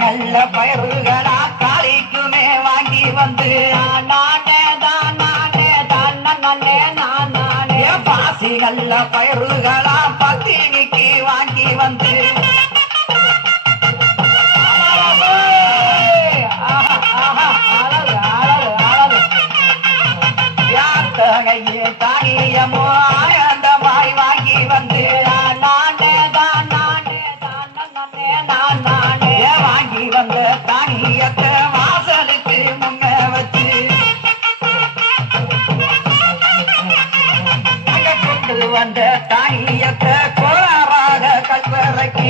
நல்ல பயிர்களா காளிக்குமே வாங்கி வந்து பாசி நல்ல பயிர்களா பத்தினிக்கு வாங்கி வந்து தானியமோ ஆயந்தமாய் வாங்கி வந்து வாங்கி வந்த தானியத்தை வாசலுக்கு முன்ன வச்சு கொண்டு வந்த தானியத்தை கோளாறாக கல்வரைக்கு